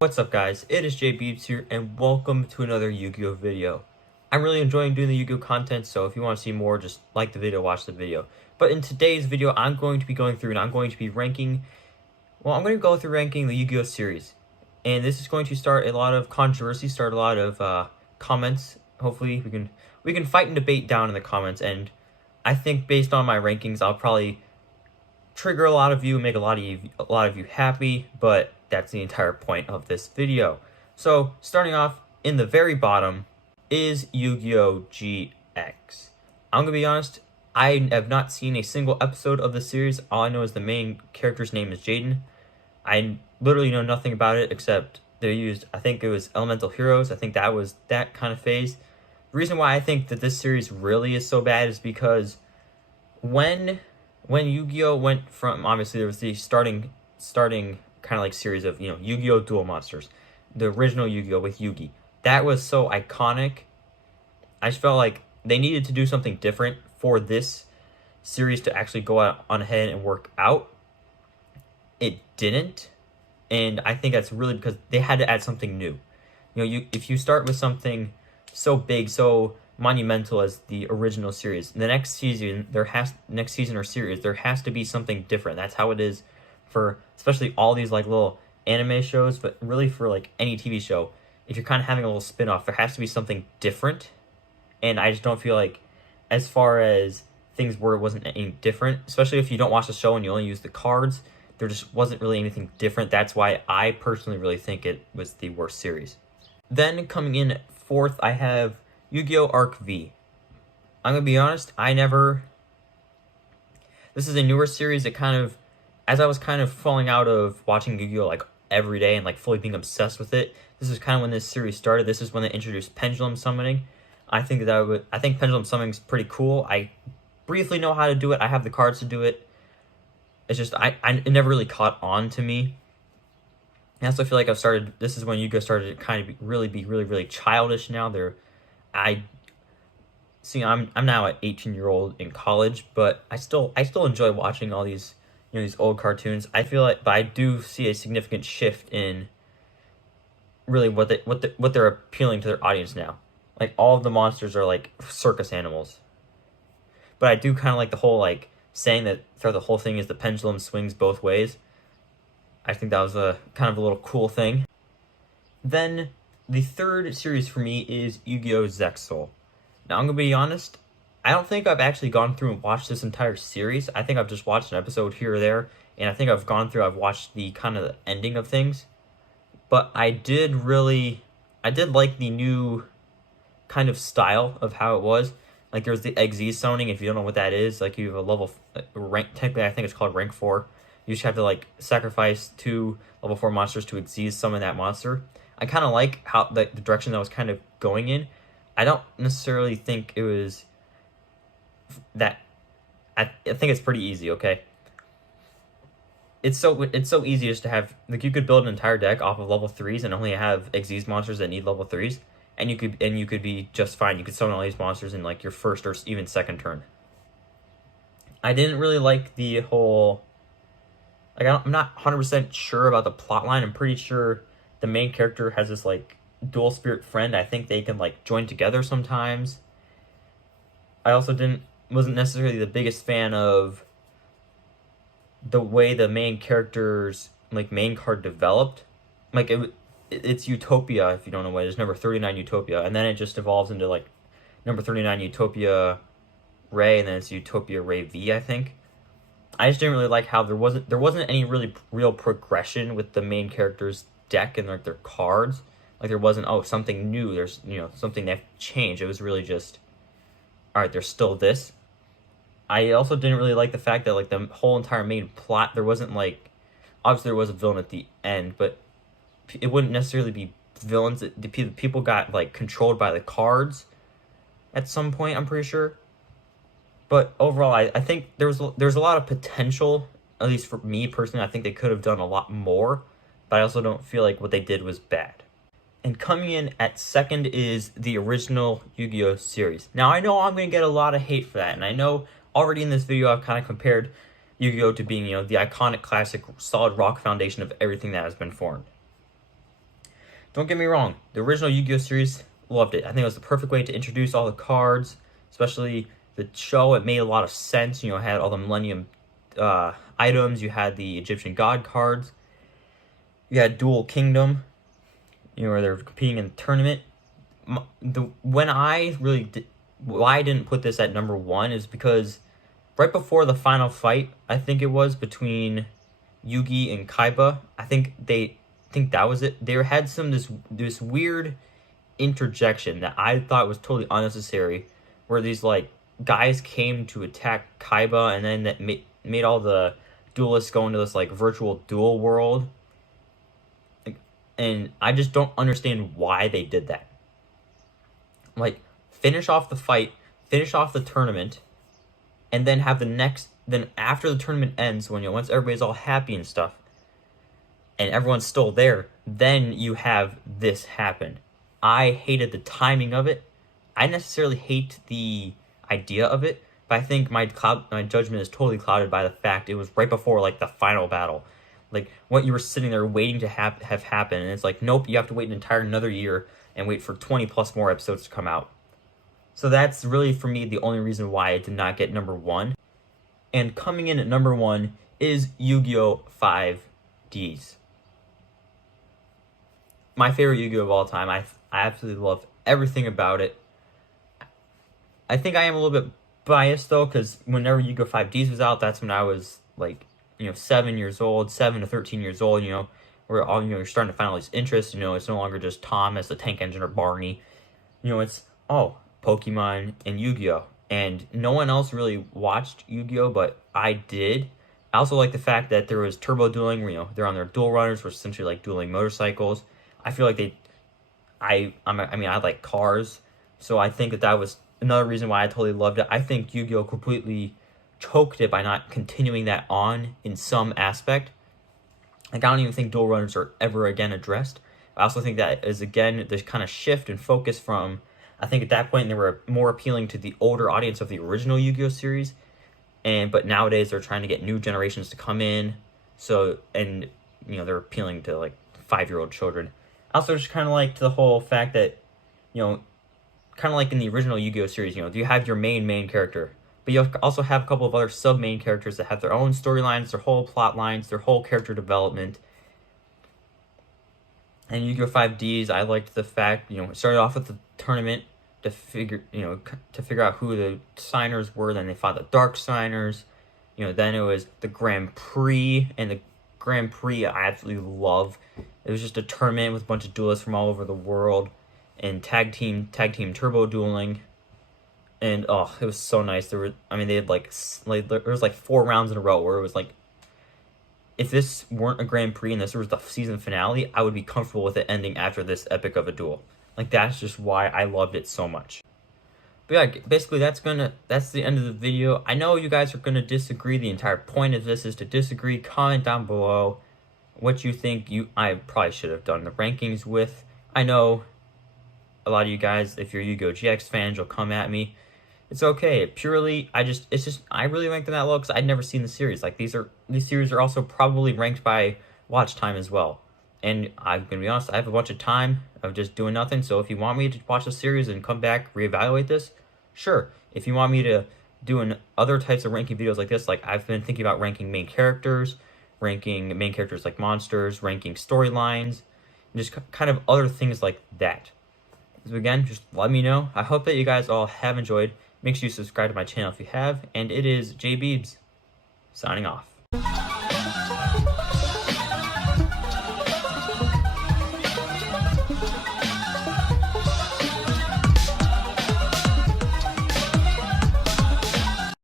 What's up guys, it is JBeebs here and welcome to another Yu-Gi-Oh video. I'm really enjoying doing the Yu-Gi-Oh content, so if you want to see more, just like the video, watch the video. But in today's video, I'm going to be going through and I'm going to be ranking, I'm going to go through ranking the Yu-Gi-Oh series. And this is going to start a lot of controversy, start a lot of comments. Hopefully we can fight and debate down in the comments, and I think based on my rankings, I'll probably trigger a lot of you, make a lot of you happy, but that's the entire point of this video. So starting off in the very bottom is Yu-Gi-Oh GX. I'm gonna be honest, I have not seen a single episode of the series. All I know is the main character's name is Jaden. I literally know nothing about it except they used, I think it was Elemental Heroes. I think that was that kind of phase. The reason why I think that this series really is so bad is because when Yu-Gi-Oh went from, obviously there was the starting kind of like series of, Yu-Gi-Oh! Duel Monsters. The original Yu-Gi-Oh! With Yugi. That was so iconic. I just felt like they needed to do something different for this series to actually go out on ahead and work out. It didn't. And I think that's really because they had to add something new. If you start with something so big, so monumental as the original series, the next season or series, there has to be something different. That's how it is for especially all these like little anime shows, but really for like any TV show, if you're kind of having a little spin-off, there has to be something different. And I just don't feel like, as far as things were, it wasn't any different, especially if you don't watch the show and you only use the cards. There just wasn't really anything different. That's why I personally really think it was the worst series. Then coming in fourth, I have Yu-Gi-Oh! Arc V. I'm gonna be honest, this is a newer series that kind of, as I was kind of falling out of watching Yu-Gi-Oh! Like every day and like fully being obsessed with it, this is kind of when this series started. This is when they introduced Pendulum Summoning. I think Pendulum Summoning is pretty cool. I briefly know how to do it. I have the cards to do it. It's just it never really caught on to me. I also feel like this is when Yu-Gi-Oh! Started to kind of really childish now. I'm now an 18-year-old in college, but I still enjoy watching all these these old cartoons. I feel like, but I do see a significant shift in really what they're appealing to their audience now. Like all of the monsters are like circus animals. But I do kind of like the whole like saying that throughout the whole thing is the pendulum swings both ways. I think that was a kind of a little cool thing. Then the third series for me is Yu-Gi-Oh! Zexal. Now I'm gonna be honest, I don't think I've actually gone through and watched this entire series. I think I've just watched an episode here or there, and I think I've watched the kind of the ending of things. But I did like the new kind of style of how it was. Like there's the XZ summoning. If you don't know what that is, like you have a level rank, technically I think it's called rank 4. You just have to like sacrifice 2 level 4 monsters to XZ summon that monster. I kind of like how the direction that was kind of going in. I don't necessarily think it was that. I think it's pretty easy. Okay, it's so easy just to have, like, you could build an entire deck off of level 3s and only have XZ monsters that need level 3s, and you could be just fine. You could summon all these monsters in like your first or even second turn. I didn't really like the whole, like, I'm not 100% sure about the plot line. I'm pretty sure the main character has this like dual spirit friend. I think they can like join together sometimes. I also wasn't necessarily the biggest fan of the way the main character's like main card developed. Like it's Utopia, if you don't know what it is, number 39 Utopia, and then it just evolves into like number 39 Utopia Ray, and then it's Utopia Ray V, I think. I just didn't really like how there wasn't any really real progression with the main character's deck and like their cards. Like there wasn't, oh, something new, there's something that changed. It was really just, all right, there's still this. I also didn't really like the fact that like the whole entire main plot, there wasn't like, obviously there was a villain at the end, but it wouldn't necessarily be villains. The people got like controlled by the cards at some point, I'm pretty sure. But overall, I think there's a lot of potential, at least for me personally. I think they could have done a lot more, but I also don't feel like what they did was bad. And coming in at second is the original Yu-Gi-Oh! Series. Now, I know I'm going to get a lot of hate for that, and I know already in this video I've kind of compared Yu-Gi-Oh! To being, the iconic, classic, solid rock foundation of everything that has been formed. Don't get me wrong, the original Yu-Gi-Oh series, loved it. I think it was the perfect way to introduce all the cards, especially the show. It made a lot of sense. You know, it had all the Millennium items. You had the Egyptian God cards. You had Dual Kingdom, you know, where they're competing in the tournament. Why I didn't put this at number 1 is because right before the final fight, I think it was between Yugi and Kaiba, I think that was it. They had this weird interjection that I thought was totally unnecessary, where these like guys came to attack Kaiba, and then that made all the duelists go into this like virtual duel world. And I just don't understand why they did that. Like, finish off the fight, finish off the tournament, and then have then after the tournament ends, when once everybody's all happy and stuff, and everyone's still there, then you have this happen. I hated the timing of it. I necessarily hate the idea of it, but I think my judgment is totally clouded by the fact it was right before like the final battle. Like, what you were sitting there waiting to have happen, and it's like, nope, you have to wait an entire another year and wait for 20 plus more episodes to come out. So that's really, for me, the only reason why it did not get number 1. And coming in at number 1 is Yu-Gi-Oh! 5Ds. My favorite Yu-Gi-Oh! Of all time. I absolutely love everything about it. I think I am a little bit biased, though, because whenever Yu-Gi-Oh! 5Ds was out, that's when I was, like, 7 years old, 7 to 13 years old, we're all, you're starting to find all these interests, it's no longer just Tom as the tank engine or Barney, it's, Pokemon and Yu-Gi-Oh! And no one else really watched Yu-Gi-Oh! But I did. I also like the fact that there was turbo dueling, where, they're on their dual runners, which is essentially like dueling motorcycles. I feel like I like cars, so I think that was another reason why I totally loved it. I think Yu-Gi-Oh! Completely choked it by not continuing that on in some aspect. Like, I don't even think dual runners are ever again addressed. I also think that is, again, this kind of shift and focus from, I think at that point they were more appealing to the older audience of the original Yu-Gi-Oh! Series, but nowadays they're trying to get new generations to come in, so, and, they're appealing to, like, 5-year-old children. I also just kind of like the whole fact that, kind of like in the original Yu-Gi-Oh! Series, you have your main character, but you also have a couple of other sub-main characters that have their own storylines, their whole plot lines, their whole character development. And Yu-Gi-Oh! 5Ds, I liked the fact, it started off with the tournament to figure out who the signers were. Then they fought the Dark Signers. Then it was the Grand Prix, and the Grand Prix I absolutely love. It was just a tournament with a bunch of duelists from all over the world, and tag team turbo dueling. And it was so nice. They had there was like 4 rounds in a row where it was like, if this weren't a Grand Prix and this was the season finale, I would be comfortable with it ending after this epic of a duel. Like, that's just why I loved it so much. But yeah, basically that's the end of the video. I know you guys are gonna disagree. The entire point of this is to disagree. Comment down below what you think I probably should have done the rankings with. I know a lot of you guys, if you're Yu-Gi-Oh! GX fans, you'll come at me. It's okay. I really ranked them that low because I'd never seen the series. Like, these series are also probably ranked by watch time as well. And I'm gonna be honest, I have a bunch of time of just doing nothing. So if you want me to watch the series and come back, reevaluate this, sure. If you want me to do other types of ranking videos like this, like I've been thinking about ranking main characters like monsters, ranking storylines, and just kind of other things like that. So again, just let me know. I hope that you guys all have enjoyed. Make sure you subscribe to my channel if you have. And it is JBeebs, signing off.